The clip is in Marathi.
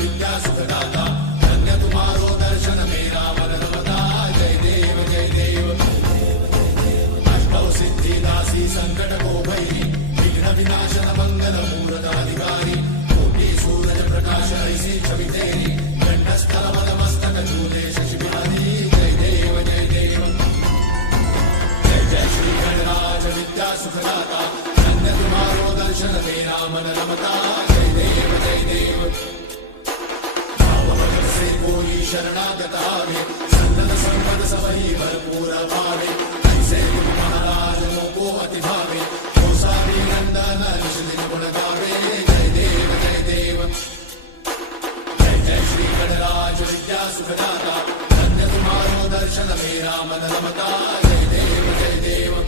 विद्या सुखदाता धन्य तुम्हारो दर्शन मेरा मन रमता जय देव जय देव अष्टौ सिद्धि दासी संकट को भैरी विघ्न विनाशन मंगल मूर्धाधिकारी कोटि सूरज प्रकाश ऐसी छवि तेरी कंठस्थल मद मस्तक झूले शशि बिहारी जय देव जय देव जय जय श्री गणराज विद्या सुखदाता धन्य तुम्हारो दर्शन मेरा मन रमता जय देव जय देव भावभजन से कोई शरणागत आवे संतत संपद सबही भरपूर पावे ऐसे तुम महाराज मोको अति भावे गोसावी नंदन ऋषि दिन गुण गावे जय देव जय देव जय जय श्री गणराज विद्या सुखदाता धन्य तुम्हारो दर्शन मेरा मन रमता जय देव जय देव